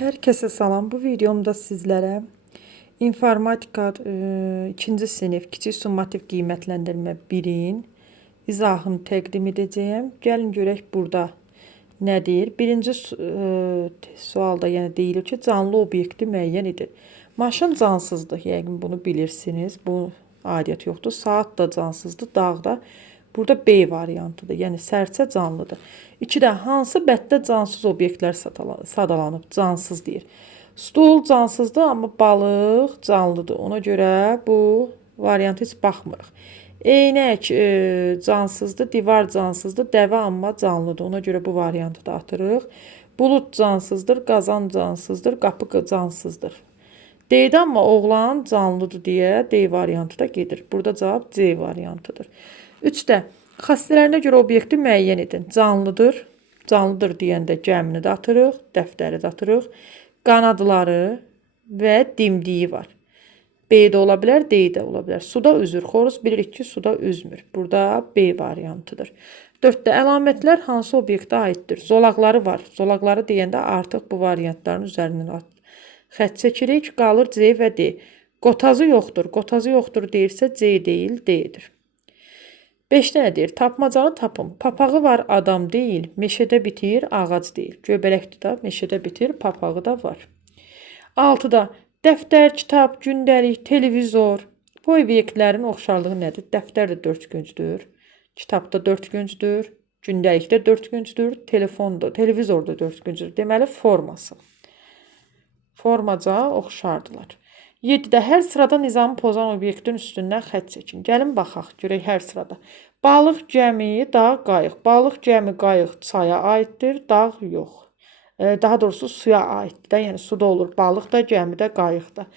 Herkese salam. Bu videomda sizlere informatika 2-ci sinif kiçik summativ qiymətləndirmə 1-in izahını təqdim edəcəyəm. Gəlin görək burada nə deyir? Birinci sualda yəni deyilir ki, canlı obyekti müəyyən edin. Maşın cansızdır. Yəqin bunu bilirsiniz. Bu aidiyyət yoxdur. Saat da cansızdır. Dağ da. Burada B variantıdır. Yəni sərçə canlıdır. 2-də hansı bəddə cansız obyektlər sadalanıb? Cansız deyir. Stul cansızdır, amma balıq canlıdır. Ona görə bu variantı heç baxmırıq. Eynək cansızdır, divar cansızdır, dəvə amma canlıdır. Ona görə bu variantı da atırıq. Bulut cansızdır, qazan cansızdır, qapı cansızdır. D-də amma oğlan canlıdır deyə D variantı da gedir. Burada cavab C variantıdır. 3-də xassələrinə görə obyekti müəyyən edin. Canlıdır. Canlıdır deyəndə gəmini də atırıq, dəftəri də atırıq. Qanadları və dimdiyi var. B-də ola bilər, D-də ola bilər. Suda üzür. Xoruz bilirik ki, suda üzmür. Burada B variantıdır. 4-də əlamətlər hansı obyektə aiddir? Zolaqları var. Zolaqları deyəndə artıq bu variantların üzərindən xətt çəkirik. Qalır C və D. Qotazı yoxdur. Qotazı yoxdur deyirsə C deyil, D-dir. 5-də nə deyir? Tapmacanı tapın. Papağı var, adam deyil. Meşədə bitir, ağac deyil. Göbələkdə də meşədə bitir, papağı da var. 6-da dəftər, kitab, gündəlik, televizor. Bu obyektlərin oxşarlığı nədir? Dəftər də dörtgöncdür. Kitab da dörtgöncdür. Gündəlik də dörtgöncdür. Televizor da dörtgöncdür. Deməli, forması. Formaca oxşardılar. 7-də hər sırada nizamı pozan obyektin üstündən xətt çəkin. Gəlin baxaq, görək hər sırada. Balıq, gəmi, dağ, qayıq. Balıq, gəmi, qayıq çaya aiddir, dağ yox. Daha doğrusu suya aiddir. Yəni suda olur. Balıq da, gəmi də, qayıq da.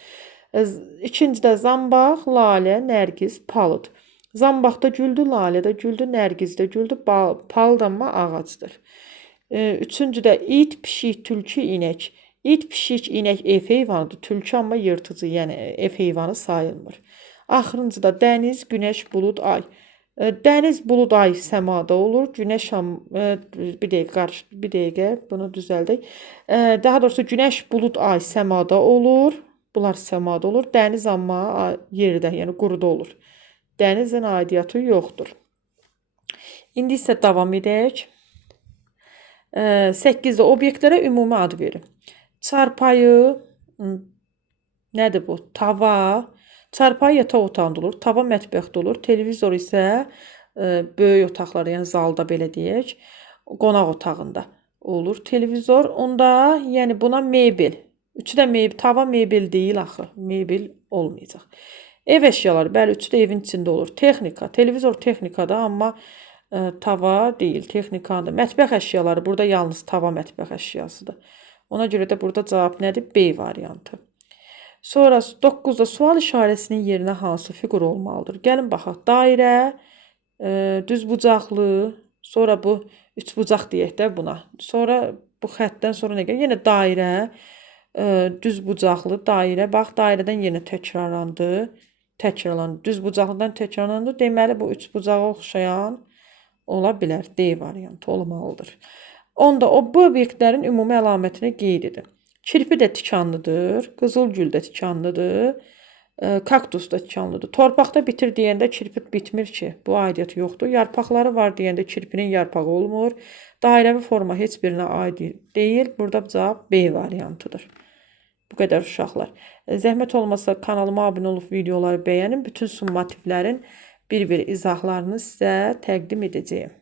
2-cidə zambaq, lalə, nərgiz, palıd. Zambaqda güldü, lalədə güldü, nərgizdə güldü, palıd amma ağacdır. 3-cüdə it, pişik, tülkü, inək. İt, pişik, inək ev heyvanıdır. Tülkü amma yırtıcı, yəni ev heyvanı sayılmır. Axırıncıda dəniz, günəş, bulud, ay. Dəniz, bulud, ay səmada olur. Günəş, bir dəqiqə bunu düzəldək. Daha doğrusu günəş, bulud, ay səmada olur. Bunlar səmada olur. Dəniz amma yerdə, yəni quruda olur. Dənizin aidiyyatı yoxdur. İndi isə davam edək. 8-də obyektlərə ümumi ad verin. Çarpayı, nədir bu? Tava. Çarpayı yataq otağında olur. Tava mətbəxdə olur. Televizor isə böyük otaqlarda, yəni zalda belə deyək, qonaq otağında olur. Televizor, onda yəni buna mebel. 3-ü də mebel. Tava mebel deyil axı. Mebel olmayacaq. Ev əşyaları, bəli, 3-ü də evin içində olur. Texnika. Televizor texnikada, amma tava deyil, texnikadır. Mətbəx əşyaları, burada yalnız tava mətbəx əşyasıdır. Ona görə də burada cavab nədir? B variantı. Sonra 9-da sual işarəsinin yerinə hansı fiqur olmalıdır? Gəlin baxaq. Dairə, düzbucaqlı, sonra bu üçbucaq deyək də buna. Sonra bu xəttdən sonra nə gəlir? Yenə dairə, düzbucaqlı, dairə. Bax, dairədən yenə təkrarlandı. Düzbucaqlıdan təkrarlandı. Deməli, bu üçbucağa oxşayan ola bilər. D variantı olmalıdır. 10-da bu obyektlərin ümumi əlamətini qeyd edin. Kirpi də tikanlıdır, qızılgül də tikanlıdır, kaktus da tikanlıdır. Torpaqda bitir deyəndə kirpi bitmir ki, bu aidiyyəti yoxdur. Yarpaqları var deyəndə kirpinin yarpağı olmur. Dairəvi forma heç birinə aid deyil. Burada cavab B variantıdır. Bu qədər uşaqlar. Zəhmət olmasa kanalıma abunə olub videoları bəyənin. Bütün summativlərin bir-bir izahlarını sizə təqdim edəcəyim.